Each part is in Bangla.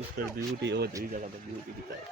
उस पर ब्यूटी और दूसरी जगह पर ब्यूटी दिखाए।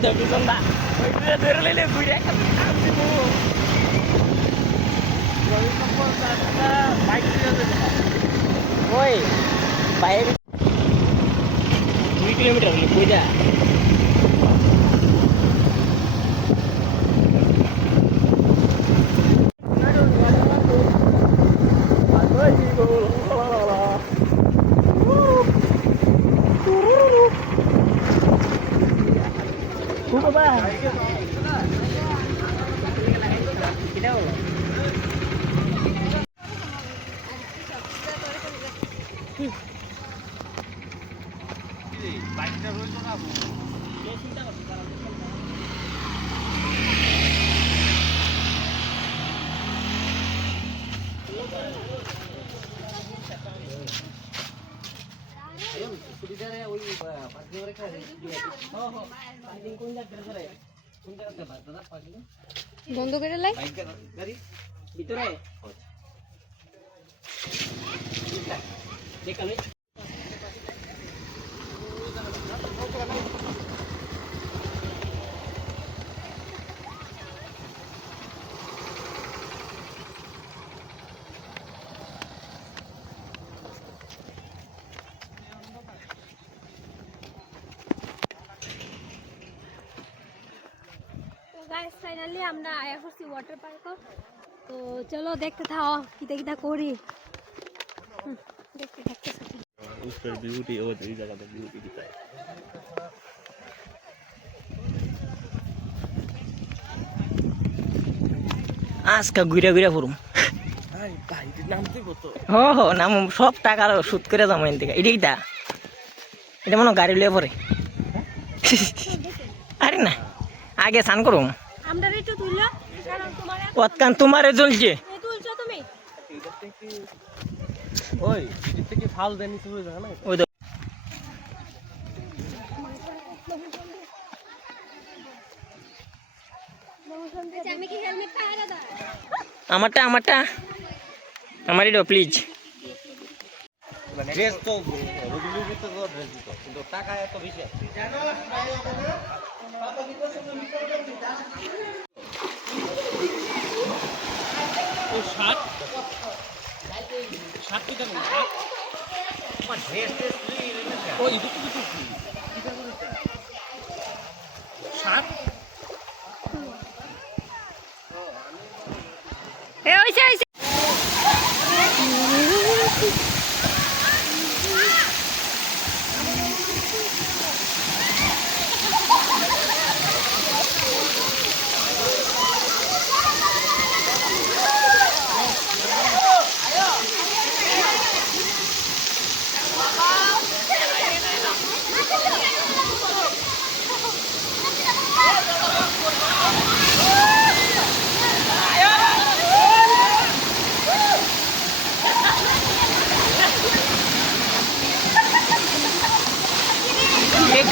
Itu bisa mbak, lele bude kan ambil bu. Kalau kompor kita baik saja. Woi, baik. 2 kilometer ni bude. বন্ধ করে লাই গাড়ি ভিতরে দেখালে गाइस फाइनली আমরা আয়া করছি ওয়াটার পার্ক। তো চলো দেখতে থাও কিটা কিটা করি। দেখতে দেখতে उस पर ब्यूटी और दूसरी जगह पर ब्यूटी दिखाए। আজকে ঘুরে ঘুরে ফুরুম। ও হো নাম সব টাকা সুদ করে যাবো এন থেকে। এটা এটা মনে গাড়ি লিয়ে পরে। আরে না আগে স্নান করুম। আমরা একটু তুইলো কারণ তোমার ওতকান তোমারে জ্বলছে। তুলছো তুমি। ওই এদিক থেকে ফাল দেনি শুরু হয়ে যাবে না। ওই আমি কি হেলমেট পায়রা দা আমারটা আমার এটা প্লিজ। ড্রেস তো রুগীর ভিতরে তো ড্রেস দিত কিন্তু টাকা এত বেশি ও 60 কি দাম 60 ড্রেস ও এই দুটো কি করে 60 এ হইছে হইছে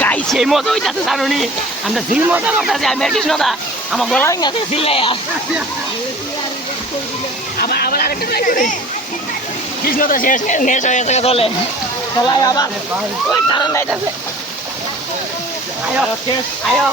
গাই সেই মজা হইতাছে জানুনি আমরা যেই মজা করতেছি আমি আর কৃষ্ণদা আমার গলা ভেঙে গেছে চিল্লাইয়া আবার আরেকটা ট্রাই করি কৃষ্ণদা শেষ নেশ হয়ে গেছে দলে সবাই আবার ওই তারান যাইতাছে আয়ো আয়ো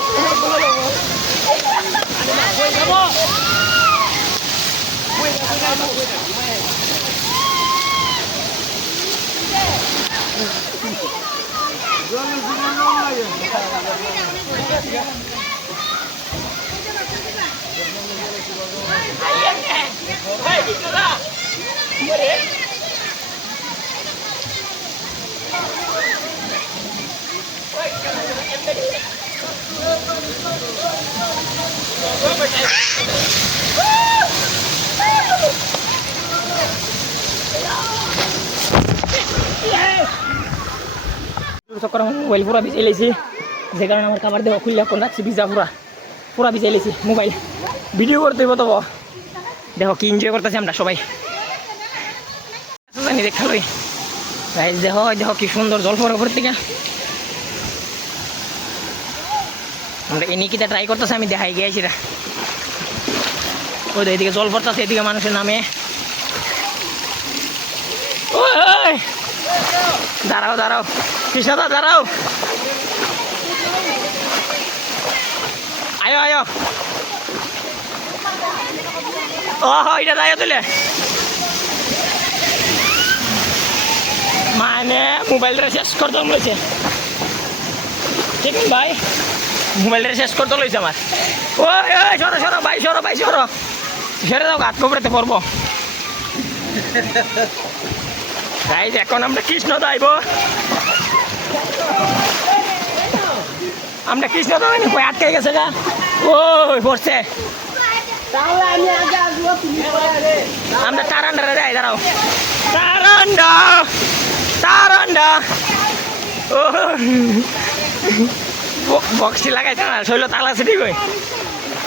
চক্কর আমার মোবাইল পুরা ভিজাই লেছি যে কারণে আমার খাবার দেওয়া খুললে কোন রাখছি ভিজা পুরা ভিজাই লেছি মোবাইল ভিডিও করতে হইব তব দেখো কি এনজয় করতেছি আমরা সবাই জানি দেখালোই দেখো দেখো কি সুন্দর জল পড়ে উপর থেকে আমরা এনিকিটা ট্রাই করতেছি আমি দেখাই গিয়েছি ওই তো এদিকে জল পড়তেছে এদিকে মানুষের নামে দাঁড়াও দাঁড়াও কৃষ্ণদা দাঁড়াও আয়ো আয়ো ও এটা দায় তুলে মানে মোবাইলটা শেষ করতে লইছে ঠিক ভাই মোবাইলটা শেষ করতে লইছে আমার ওই সরো সরো ভাই সরো সরে দাও গাছ কোবরাতে পড়বো গাইজ এখন আমরা কৃষ্ণদা আইব আমরা কৃষ্ণদা কই আটকে গেছে গা ওই পড়ছে আমরা তারান্ডারে যাই দাঁড়াও তারান্ডা ও বক্সটি লাগাইছে না শৈল তালা আছে ঠিক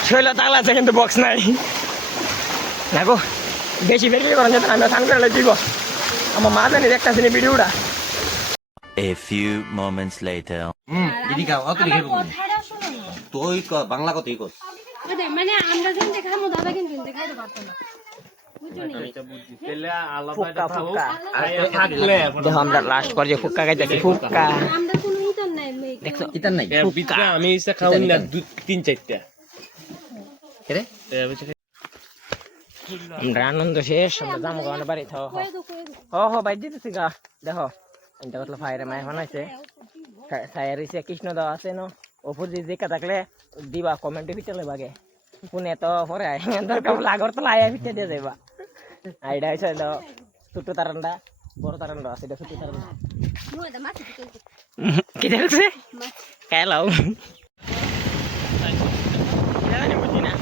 শৈল তালা আছে কিন্তু বক্স নাই দেখো বেশি বেশি করেন যেত আমরা স্নান করে দিব আমার মা জানি একটা শ্রেণী ভিডিওটা A few moments later. দিদিকা অত লিখে তুই বাংলা কথাই কর মানে আমরা যখন দেখাবো দাদা কিন্তু দেখাইতে পারতো না দেখো আমরা লাস্ট পর্যায়ে ফুক্কা খাইতেছি ফুক্কা আমরা কোনো ইতন নাই দেখছো ইতার নাই আমি ইচ্ছা খাওয়াই না 3-4টা আমরা আনন্দ শেষ আমরা যাবো গাওয়ার বাড়ি হ ভাই দিতেছি গা দেখো এটা কত ফায়ারে মায় বানাইছে ফায়ার হয়েছে কৃষ্ণদা আছে না ওপর দিয়ে দেখা থাকলে দিবা কমেন্টে ভিতরে বাগে শুনে তো পরে দরকার লাগর তো লাইয়া ভিতরে দিয়ে যাইবা আইডা হয়েছে ছোট তারান্ডা বড় তারান্ডা আছে এটা ছোট তারান্ডা কি দেখছে খেলাও বুঝি না